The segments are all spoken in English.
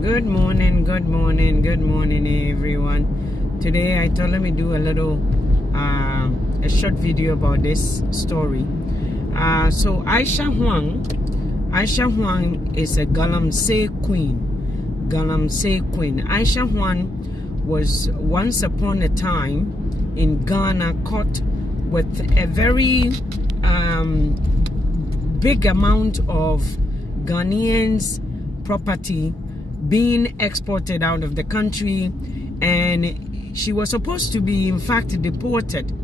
Good morning, everyone. Today I thought let me do a short video about this story. So Isha Huang is a Galamsey queen. Isha Huang was once upon a time in Ghana caught with a very big amount of Ghanaians' property being exported out of the country, and she was supposed to be in fact deported. In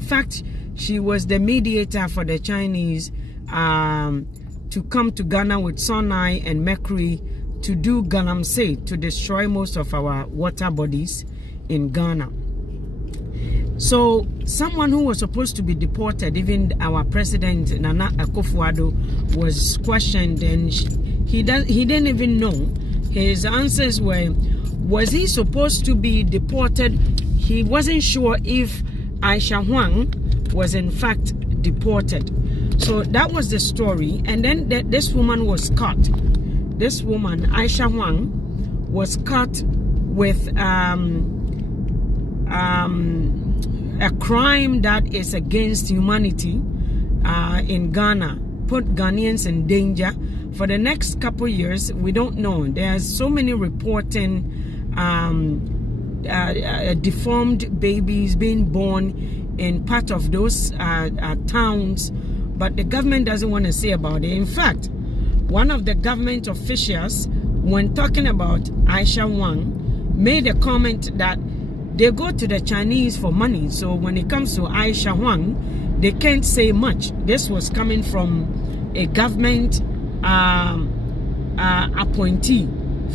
fact, she was the mediator for the Chinese to come to Ghana with Sonai and Mercury to do Galamsey, to destroy most of our water bodies in Ghana. So someone who was supposed to be deported, even our president Nana Akufo-Addo, was questioned, and he didn't even know. His answers were, was he supposed to be deported? He wasn't sure if Isha Huang was in fact deported. So that was the story. And then this woman was caught. This woman, Isha Huang, was caught with a crime that is against humanity in Ghana, put Ghanaians in danger. For the next couple years, we don't know. There's so many reporting deformed babies being born in part of those towns, but the government doesn't want to say about it. In fact, one of the government officials, when talking about Isha Huang, made a comment that they go to the Chinese for money. So when it comes to Isha Huang, they can't say much. This was coming from a government appointee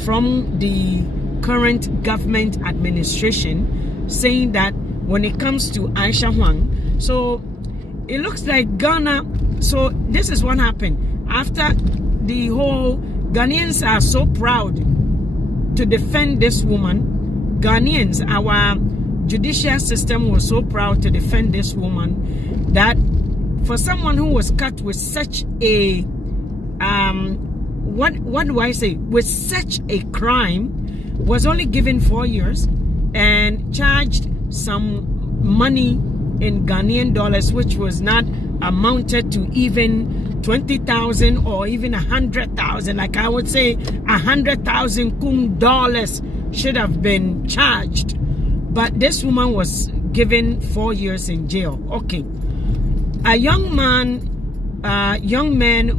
from the current government administration, saying that when it comes to Isha Huang, so it looks like Ghana. So this is what happened after the whole Ghanaians are so proud to defend this woman. Ghanaians, our judicial system was so proud to defend this woman, that for someone who was cut with such a what do I say, with such a crime, was only given 4 years and charged some money in Ghanaian dollars, which was not amounted to even 20,000 or even 100,000. Like I would say, 100,000 Kung dollars should have been charged, but this woman was given 4 years in jail. Okay, a young man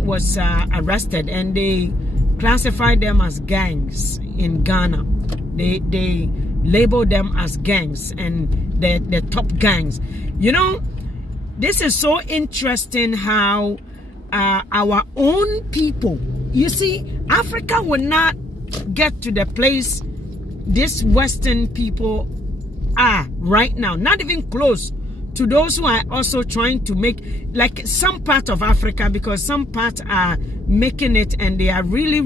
was arrested, and they classified them as gangs in Ghana. They labeled them as gangs, and the top gangs. You know, this is so interesting how our own people, you see, Africa will not get to the place these Western people are right now, not even close to those who are also trying to make, like, some part of Africa, because some parts are making it, and they are really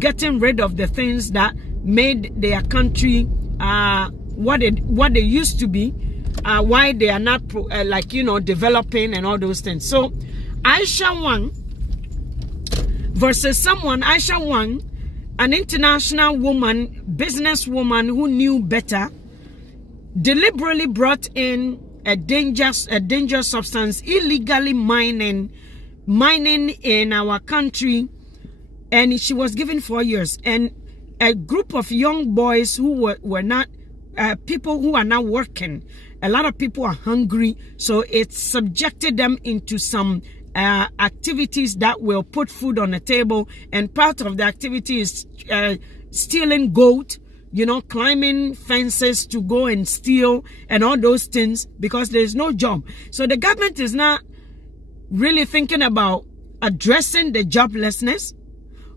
getting rid of the things that made their country what they used to be, why they are not developing and all those things. So Isha Huang versus someone, Isha Huang, an international woman, businesswoman who knew better, deliberately brought in a dangerous substance, illegally mining in our country, and she was given 4 years. And a group of young boys who were not people who are not working. A lot of people are hungry, so it subjected them into some activities that will put food on the table, and part of the activity is stealing goat, climbing fences to go and steal and all those things, because there's no job. So the government is not really thinking about addressing the joblessness,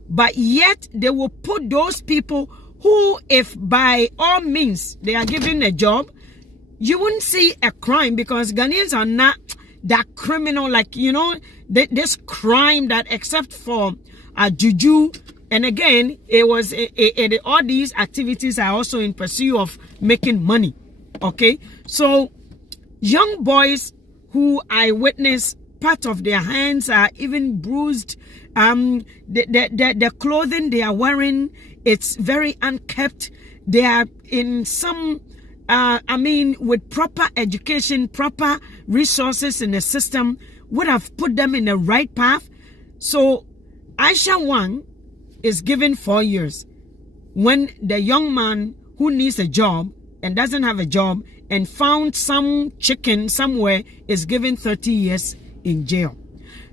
but yet they will put those people who, if by all means they are given a job, you wouldn't see a crime, because Ghanaians are not that criminal, like, this crime that, except for juju, and again, it was all these activities are also in pursuit of making money. Okay, so young boys who I witnessed, part of their hands are even bruised, The clothing they are wearing, it's very unkept. They are in some, with proper education, proper resources in the system, would have put them in the right path. So Isha Huang is given 4 years. When the young man who needs a job and doesn't have a job and found some chicken somewhere is given 30 years in jail.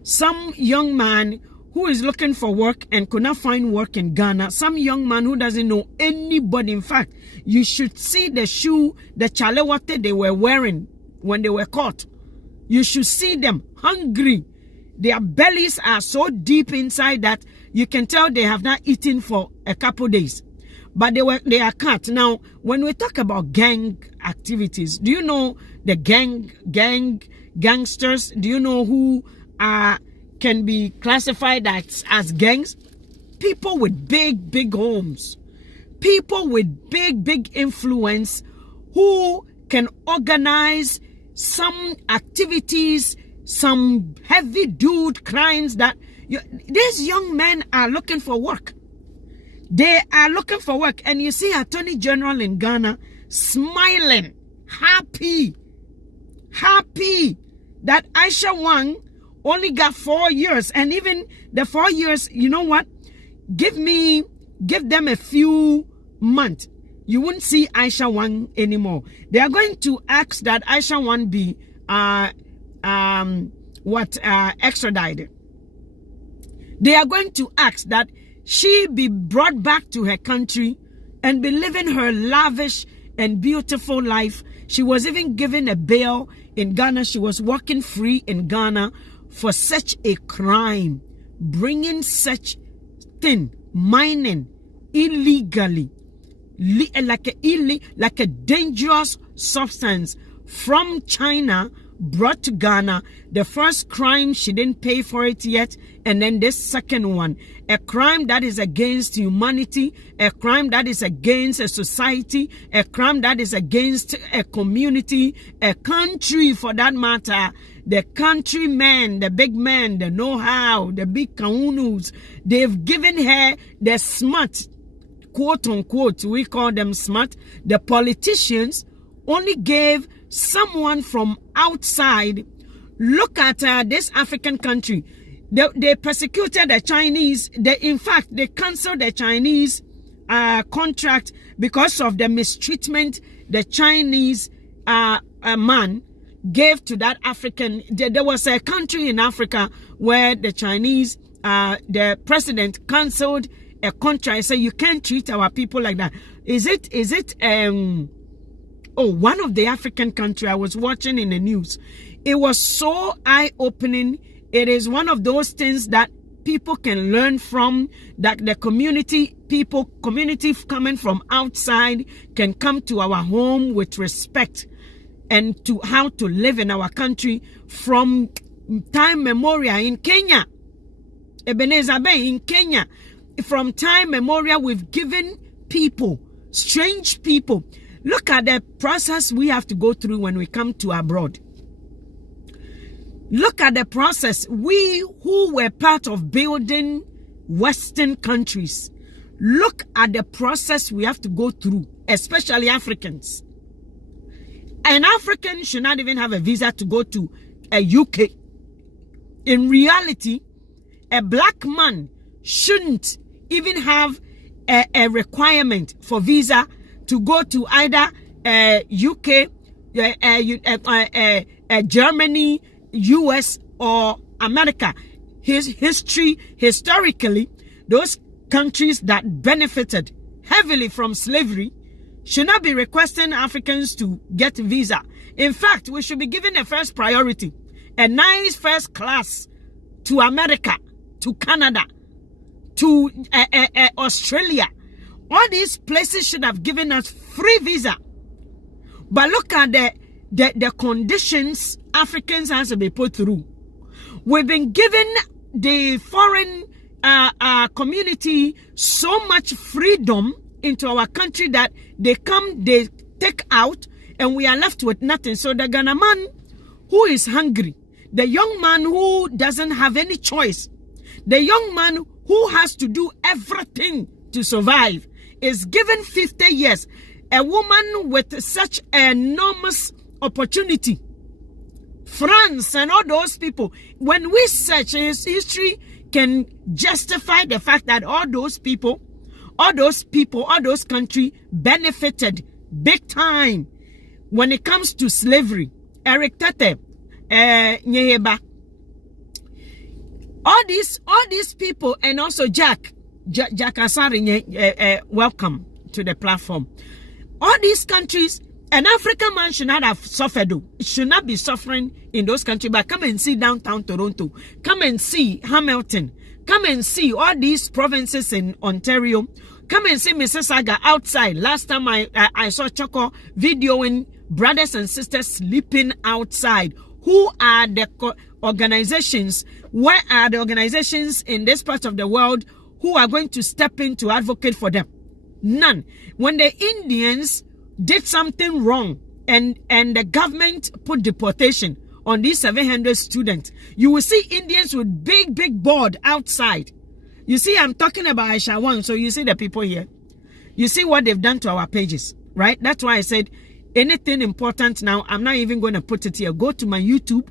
Some young man who is looking for work and could not find work in Ghana, some young man who doesn't know anybody. In fact, you should see the shoe, the chalewate they were wearing when they were caught. You should see them hungry. Their bellies are so deep inside that you can tell they have not eaten for a couple days. But they are cut. Now, when we talk about gang activities, do you know the gangsters? Do you know who can be classified as gangs? People with big homes. People with big influence who can organize some activities, some heavy dude crimes that these young men are looking for work. They are looking for work. And you see Attorney General in Ghana smiling, happy that Isha Huang only got 4 years. And even the 4 years, you know what? Give them a few months. You wouldn't see Isha Huang anymore. They are going to ask that Isha Huang be extradited. They are going to ask that she be brought back to her country and be living her lavish and beautiful life. She was even given a bail in Ghana. She was walking free in Ghana for such a crime, bringing such thing, mining illegally, like a dangerous substance from China, brought to Ghana. The first crime, she didn't pay for it yet, and then this second one, a crime that is against humanity, a crime that is against a society, a crime that is against a community, a country for that matter. The countrymen, the big men, the know-how, the big kahunus, they've given her the smart, quote unquote, we call them smart. The politicians only gave someone from outside. Look at this African country. They persecuted the Chinese. In fact, they canceled the Chinese contract because of the mistreatment the Chinese man gave to that African. There was a country in Africa where the Chinese, the president canceled a contract. Said, you can't treat our people like that. Is it one of the African country I was watching in the news. It was so eye-opening. It is one of those things that people can learn from, that the community coming from outside can come to our home with respect and to how to live in our country from time memorial. In Kenya, Ebenezer Bay, in Kenya, from time memorial, we've given people, strange people. Look at the process we have to go through when we come to abroad. Look at the process. We who were part of building Western countries, look at the process we have to go through, especially Africans. An African should not even have a visa to go to a UK. In reality, a black man shouldn't even have a requirement for visa to go to either UK, Germany, US, or America. Historically, those countries that benefited heavily from slavery should not be requesting Africans to get visa. In fact, we should be giving a first priority, a nice first class to America, to Canada, to Australia. All these places should have given us free visa. But look at the conditions Africans has to be put through. We've been given the foreign community so much freedom into our country that they come, they take out, and we are left with nothing. So the Ghana man who is hungry, the young man who doesn't have any choice, The young man who has to do everything to survive is given 50 years. A woman with such enormous opportunity. France and all those people, when we search his history, can justify the fact that all those countries benefited big time when it comes to slavery. Eric Tete, Nyeheba, all these people, and also Jack Asari, welcome to the platform. All these countries, an African man should not have suffered. Should not be suffering in those countries. But come and see downtown Toronto. Come and see Hamilton. Come and see all these provinces in Ontario. Come and see Mississauga outside. Last time I saw Choco videoing brothers and sisters sleeping outside. Who are the organizations? Where are the organizations in this part of the world who are going to step in to advocate for them? None. When the Indians did something wrong and the government put deportation on these 700 students, you will see Indians with big board outside. You see, I'm talking about Isha Huang, so you see the people here. You see what they've done to our pages, right? That's why I said anything important now, I'm not even going to put it here. Go to my YouTube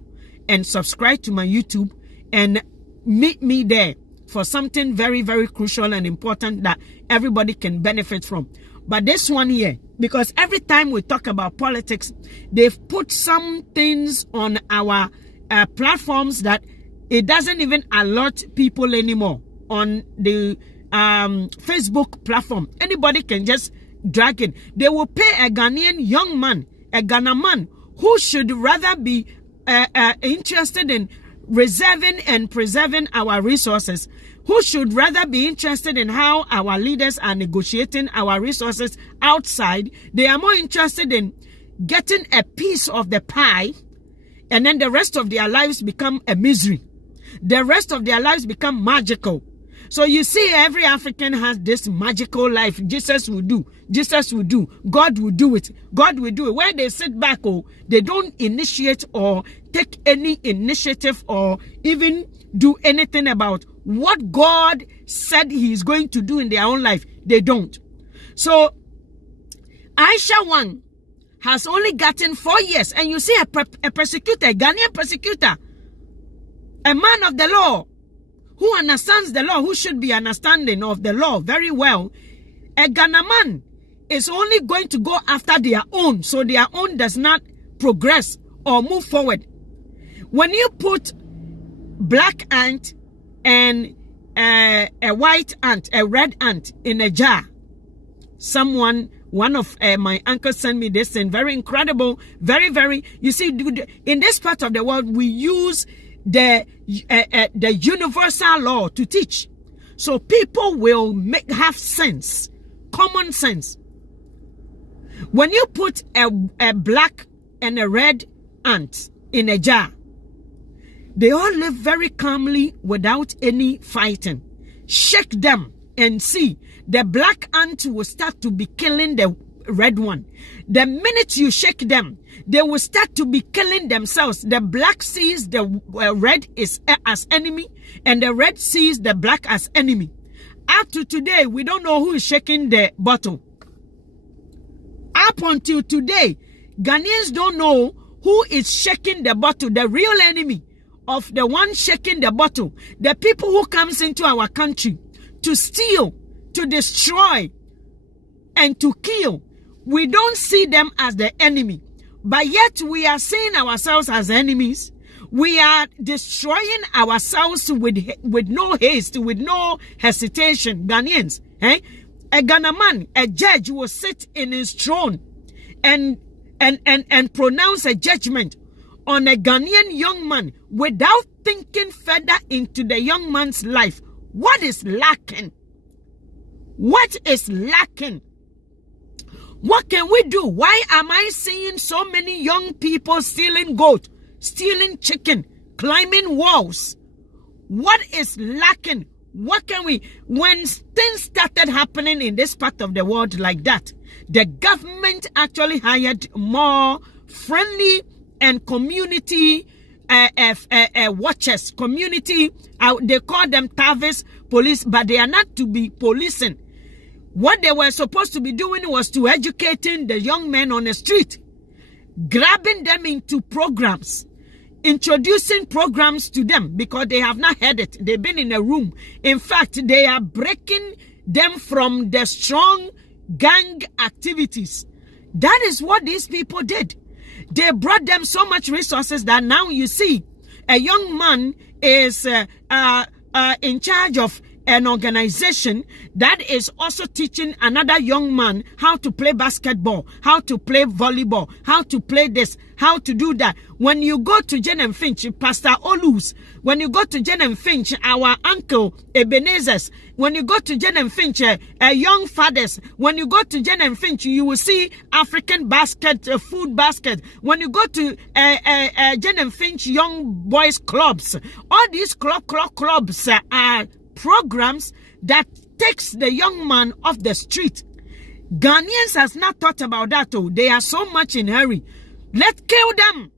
and subscribe to my YouTube and meet me there for something very, very crucial and important that everybody can benefit from. But this one here, because every time we talk about politics, they've put some things on our platforms that it doesn't even allot people anymore on the Facebook platform. Anybody can just drag in. They will pay a Ghanaian young man, a Ghana man, who should rather be interested in reserving and preserving our resources, who should rather be interested in how our leaders are negotiating our resources outside. They are more interested in getting a piece of the pie, and then the rest of their lives become a misery. The rest of their lives become magical. So you see, every African has this magical life. Jesus will do. Jesus will do. God will do it. God will do it. Where they sit back, they don't initiate or take any initiative or even do anything about what God said he is going to do in their own life. They don't. So Isha Huang has only gotten 4 years. And you see a persecutor, a Ghanaian persecutor, a man of the law, who understands the law, who should be understanding of the law very well. A Ghana man is only going to go after their own, so their own does not progress or move forward. When you put black ant and a white ant, a red ant in a jar, one of my uncles sent me this thing, very incredible, very, you see, in this part of the world, we use the universal law to teach, so people will have sense, common sense. When you put a black and a red ant in a jar, they all live very calmly without any fighting. Shake them and see, the black ant will start to be killing the red one. The minute you shake them, they will start to be killing themselves. The black sees the red as enemy, and the red sees the black as enemy. Up to today, we don't know who is shaking the bottle. Up until today, Ghanaians don't know who is shaking the bottle, the real enemy of the one shaking the bottle. The people who comes into our country to steal, to destroy, and to kill. We don't see them as the enemy, but yet we are seeing ourselves as enemies. We are destroying ourselves with no haste, with no hesitation. Ghanaians, a Ghana man, a judge will sit in his throne and pronounce a judgment on a Ghanaian young man without thinking further into the young man's life. What is lacking? What is lacking? What can we do? Why am I seeing so many young people stealing goat, stealing chicken, climbing walls? What is lacking? What can we... When things started happening in this part of the world like that, the government actually hired more friendly and community watchers, community, they call them TAVIS police, but they are not to be policing. What they were supposed to be doing was to educating the young men on the street, grabbing them into programs, introducing programs to them because they have not heard it. They've been in a room. In fact, they are breaking them from the strong gang activities. That is what these people did. They brought them so much resources that now you see a young man is in charge of an organization that is also teaching another young man how to play basketball, how to play volleyball, how to play this, how to do that. When you go to Jen and Finch, Pastor Olus, when you go to Jen and Finch, our uncle Ebenezer's, when you go to Jen and Finch, young fathers, when you go to Jen and Finch, you will see African basket, food basket. When you go to Jen and Finch young boys clubs, all these clubs are programs that takes the young man off the street. Ghanaians has not thought about that. Oh, they are so much in hurry. Let's kill them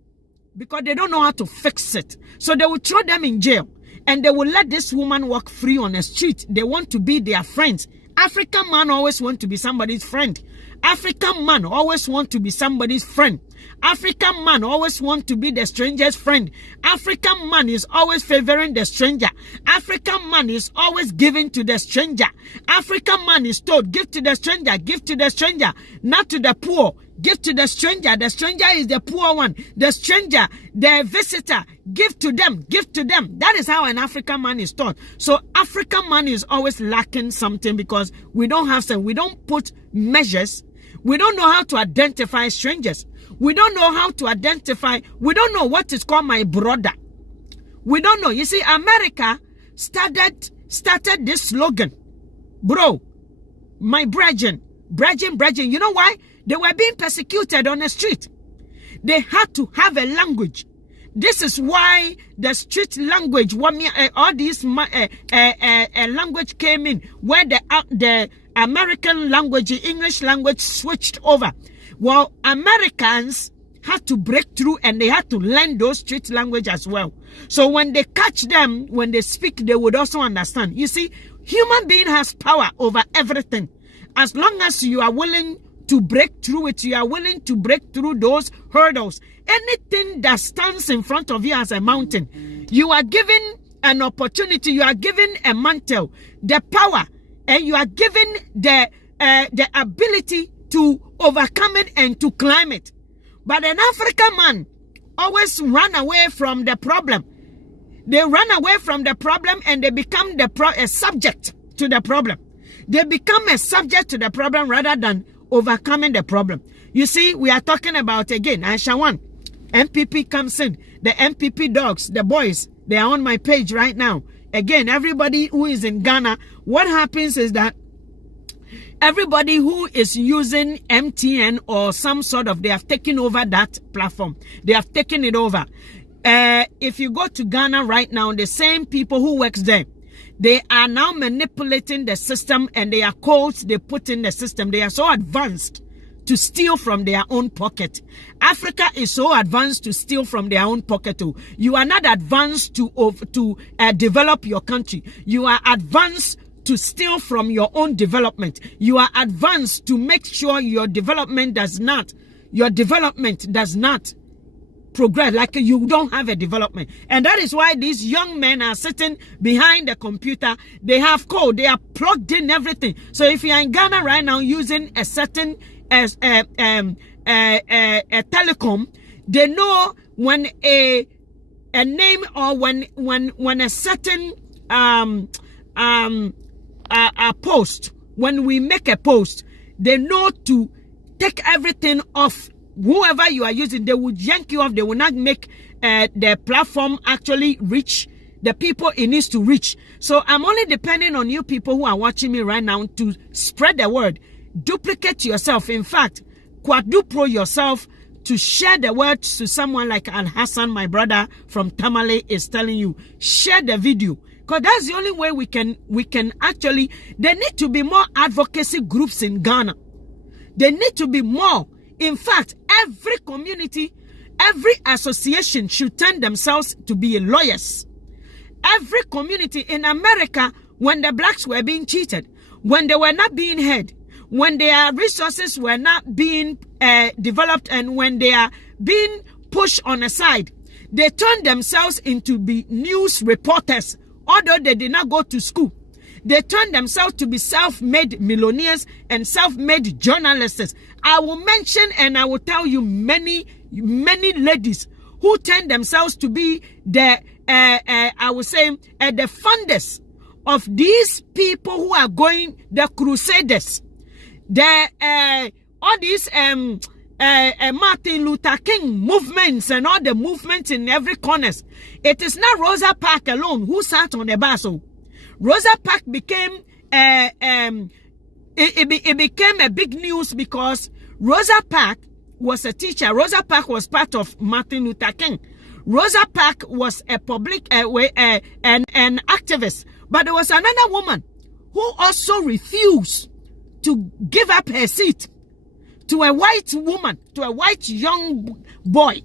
because they don't know how to fix it. So they will throw them in jail and they will let this woman walk free on the street. They want to be their friends. African man always want to be somebody's friend. African man always want to be somebody's friend. African man always want to be the stranger's friend. African man is always favoring the stranger. African man is always giving to the stranger. African man is told, give to the stranger, give to the stranger, not to the poor. Give to the stranger. The stranger is the poor one. The stranger, the visitor, give to them, give to them. That is how an African man is taught. So African man is always lacking something because we don't have some, we don't put measures. We don't know how to identify strangers. We don't know how to identify. We don't know what is called my brother. We don't know. You see, America started this slogan. Bro, my brethren. You know why? They were being persecuted on the street. They had to have a language. This is why the street language, all these language came in, where the American language, the English language switched over. Well, Americans had to break through and they had to learn those street language as well. So when they catch them, when they speak, they would also understand. You see, human being has power over everything. As long as you are willing to break through it, you are willing to break through those hurdles. Anything that stands in front of you as a mountain, you are given an opportunity, you are given a mantle, the power, and you are given the ability to overcome it and to climb it. But an African man always run away from the problem. They run away from the problem and they become a subject to the problem. They become a subject to the problem rather than overcoming the problem. You see, we are talking about, again, Isha Huang. MPP comes in. The MPP dogs, the boys, they are on my page right now. Again, everybody who is in Ghana, what happens is that everybody who is using MTN or some sort of, they have taken over that platform. They have taken it over. If you go to Ghana right now, the same people who works there, they are now manipulating the system and they are codes they put in the system. They are so advanced to steal from their own pocket. Africa is so advanced to steal from their own pocket too. You are not advanced to develop your country. You are advanced to steal from your own development. You are advanced to make sure your development does not progress, like you don't have a development. And that is why these young men are sitting behind the computer. They have code, they are plugged in everything. So if you are in Ghana right now using a certain a telecom, they know when a name or when a certain a post, when we make a post, they know to take everything off. Whoever you are using, they will yank you off. They will not make the platform actually reach the people it needs to reach. So I'm only depending on you people who are watching me right now to spread the word. Duplicate yourself. In fact, quadruple yourself to share the word to someone like Al Hassan, my brother from Tamale, is telling you. Share the video. Because that's the only way we can actually, there need to be more advocacy groups in Ghana. There need to be more. In fact, every community, Every association should turn themselves to be lawyers. Every community in America, when the blacks were being cheated, when they were not being heard, when their resources were not being developed, and when they are being pushed on the side, they turned themselves into be news reporters, although they did not go to school. They turned themselves to be self-made millionaires and self-made journalists. I will mention and I will tell you many ladies who turned themselves to be the I would say the funders of these people who are going, the crusaders, all these Martin Luther King movements and all the movements in every corner. It is not Rosa Parks alone who sat on the bus. So Rosa Parks became it became a big news because Rosa Parks was a teacher. Rosa Parks was part of Martin Luther King. Rosa Parks was a public an activist. But there was another woman who also refused to give up her seat to a white woman, to a white young boy.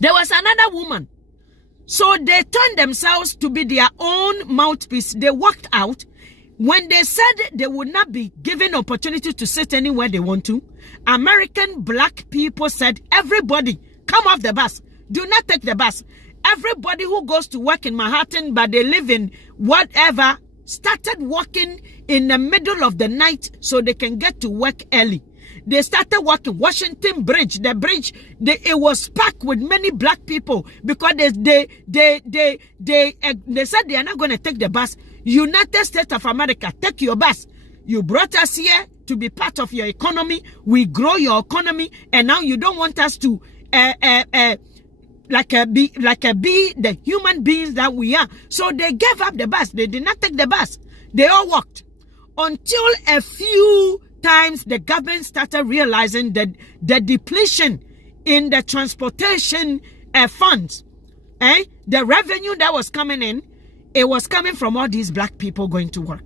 There was another woman. So they turned themselves to be their own mouthpiece. They walked out. When they said they would not be given opportunity to sit anywhere they want to, American black people said, everybody, come off the bus. Do not take the bus. Everybody who goes to work in Manhattan, but they live in whatever, started walking in the middle of the night so they can get to work early. They started walking. Washington Bridge, the bridge, it was packed with many black people because they said they are not going to take the bus. United States of America, take your bus. You brought us here to be part of your economy. We grow your economy, and now you don't want us to be the human beings that we are. So they gave up the bus. They did not take the bus. They all walked until a few times the government started realizing that the depletion in the transportation funds, the revenue that was coming in, it was coming from all these black people going to work.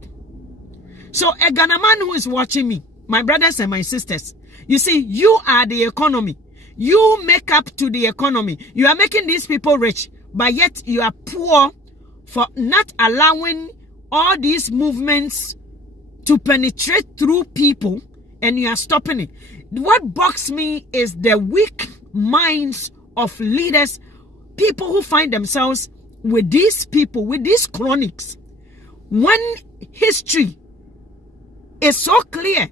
So a Ghana man who is watching me, my brothers and my sisters, you see, you are the economy. You make up to the economy. You are making these people rich, but yet you are poor for not allowing all these movements to penetrate through people, and you are stopping it. What bugs me is the weak minds of leaders, people who find themselves with these people, with these chronics, when history is so clear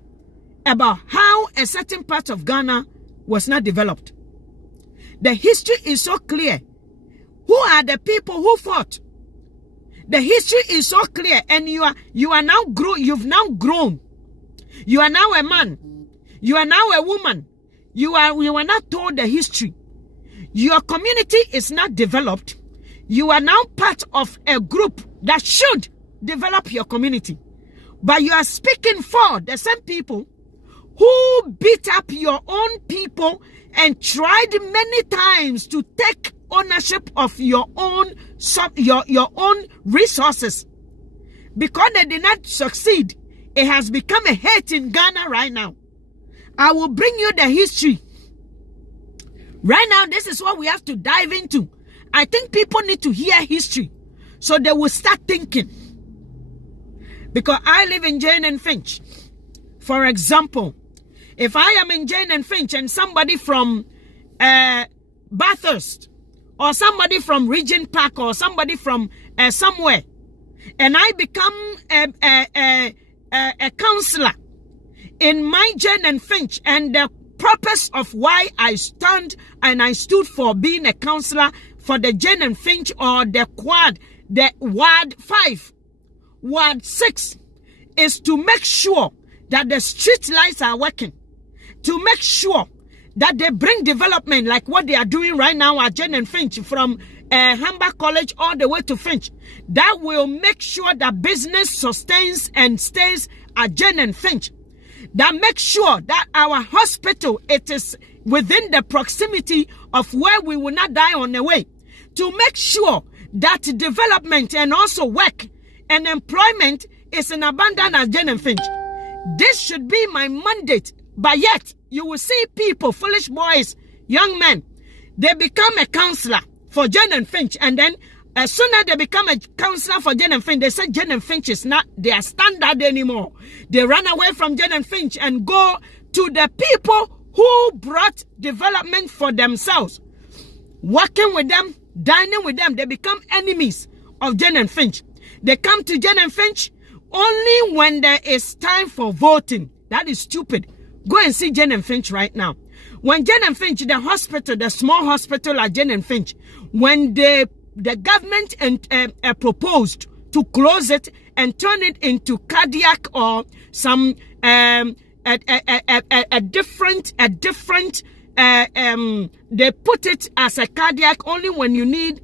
about how a certain part of Ghana was not developed. The history is so clear. Who are the people who fought? The history is so clear, and you are now grown. You've now grown. You are now a man. You are now a woman. You are not told the history. Your community is not developed. You are now part of a group that should develop your community. But you are speaking for the same people who beat up your own people and tried many times to take ownership of your own resources. Because they did not succeed, it has become a hate in Ghana right now. I will bring you the history. Right now, this is what we have to dive into. I think people need to hear history so they will start thinking. Because I live in Jane and Finch. For example, if I am in Jane and Finch and somebody from Bathurst or somebody from Regent Park or somebody from somewhere, and I become a counselor in my Jane and Finch, and the purpose of why I stand and I stood for being a counselor for the Jane and Finch or the Ward 5, Ward 6, is to make sure that the street lights are working, to make sure that they bring development like what they are doing right now at Jane and Finch, from Humber College all the way to Finch. That will make sure that business sustains and stays at Jane and Finch. That makes sure that our hospital, it is within the proximity of where we will not die on the way. To make sure that development and also work and employment is in abundance at Jane and Finch. This should be my mandate. But yet, you will see people, foolish boys, young men, they become a counselor for Jane and Finch, and then as soon as they become a counselor for Jane and Finch, they say Jane and Finch is not their standard anymore. They run away from Jane and Finch and go to the people who brought development for themselves. Working with them, dining with them, they become enemies of Jane and Finch. They come to Jane and Finch only when there is time for voting. That is stupid. Go and see Jane and Finch right now. When Jane and Finch, the hospital, the small hospital at Jane and Finch, when the government proposed to close it and turn it into cardiac or some a different they put it as a cardiac only when you need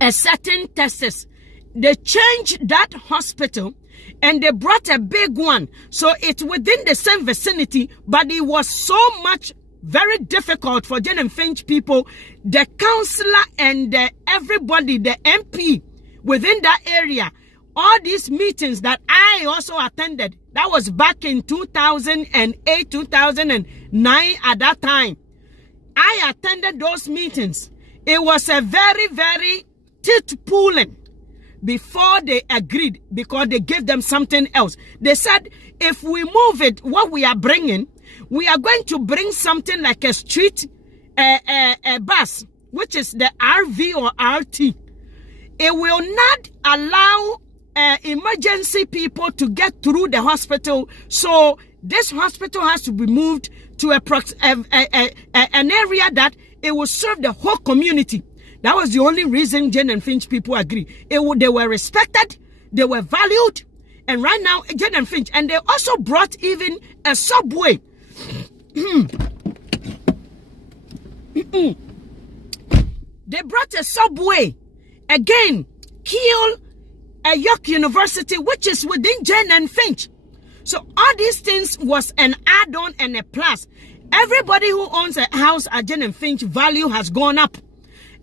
a certain tests. They changed that hospital and they brought a big one. So it's within the same vicinity, but it was so much very difficult for Jane and Finch people, the councillor and everybody, the MP within that area, all these meetings that I also attended, that was back in 2008, 2009 at that time. I attended those meetings. It was a very, very teeth pulling before they agreed, because they gave them something else. They said, if we move it, what we are bringing, we are going to bring something like a street bus, which is the RV or RT. It will not allow emergency people to get through the hospital. So this hospital has to be moved to an area that it will serve the whole community. That was the only reason Jane and Finch people agree. They were respected, they were valued, and right now Jane and Finch, and they also brought even a subway. They brought a subway again, Kiel, York University, which is within Jane and Finch. So all these things was an add-on and a plus. Everybody who owns a house at Jane and Finch, value has gone up.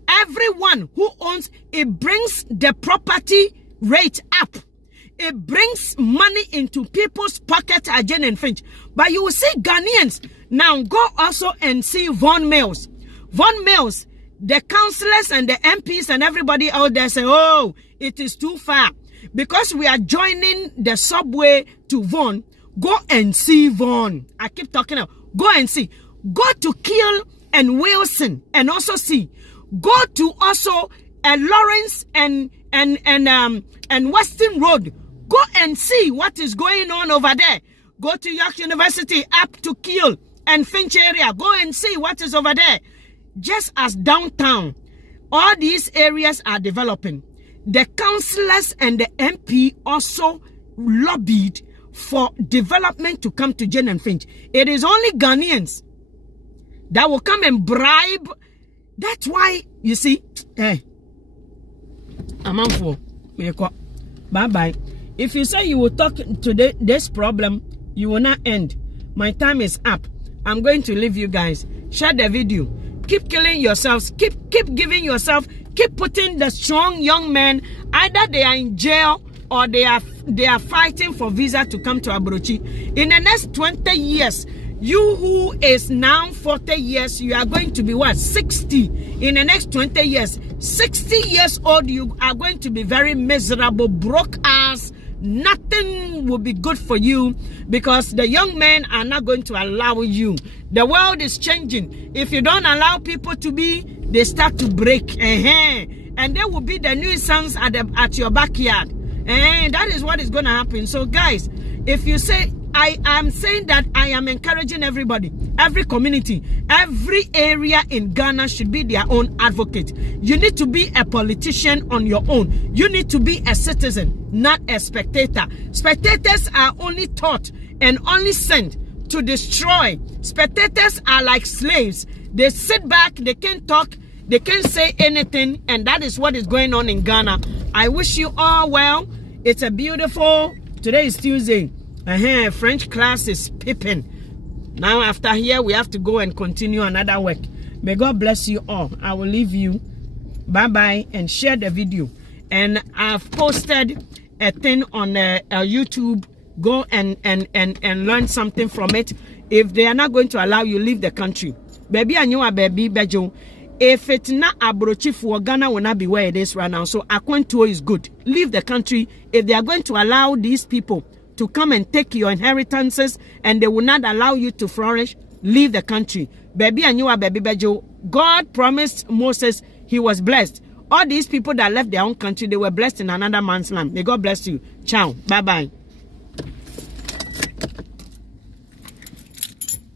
Everyone who owns, it brings the property rate up. It brings money into people's pockets at Jane and Finch. But you will see Ghanaians now go also and see Vaughan Mills. Vaughan Mills, the councillors and the MPs and everybody out there say, oh, it is too far. Because we are joining the subway to Vaughan, go and see Vaughan. I keep talking about, go and see. Go to Kiel and Wilson and also see. Go to also Lawrence and Western Road. Go and see what is going on over there. Go to York University, up to Kiel and Finch area. Go and see what is over there. Just as downtown, all these areas are developing. The councillors and the MP also lobbied for development to come to Jane and Finch. It is only Ghanaians that will come and bribe. That's why, you see, I'm on for bye-bye. If you say you will talk to this problem, you will not end. My time is up. I'm going to leave you guys. Share the video. Keep killing yourselves. Keep giving yourself. Keep putting the strong young men. Either they are in jail or they are fighting for visa to come to Aburochi. In the next 20 years, you who is now 40 years, you are going to be what? 60. In the next 20 years, 60 years old, you are going to be very miserable, broke ass. Nothing will be good for you because the young men are not going to allow you. The world is changing. If you don't allow people to be, they start to break. And there will be the nuisance at your backyard. And that is what is going to happen. So guys, if you say, I am saying that I am encouraging everybody, every community, every area in Ghana should be their own advocate. You need to be a politician on your own. You need to be a citizen, not a spectator. Spectators are only taught and only sent to destroy. Spectators are like slaves. They sit back, they can't talk, they can't say anything, and that is what is going on in Ghana. I wish you all well. It's a beautiful, today is Tuesday. French class is peeping. Now after here, we have to go and continue another work. May God bless you all. I will leave you. Bye-bye, and share the video. And I've posted a thing on YouTube. Go and learn something from it. If they are not going to allow you, leave the country. Baby and you are baby bejo. If it's not abrochi for Ghana will not be where it is right now. So Akwantuo is good. Leave the country. If they are going to allow these people to come and take your inheritances and they will not allow you to flourish, leave the country. Baby and you are baby bejo. God promised Moses he was blessed. All these people that left their own country, they were blessed in another man's land. May God bless you. Ciao. Bye-bye.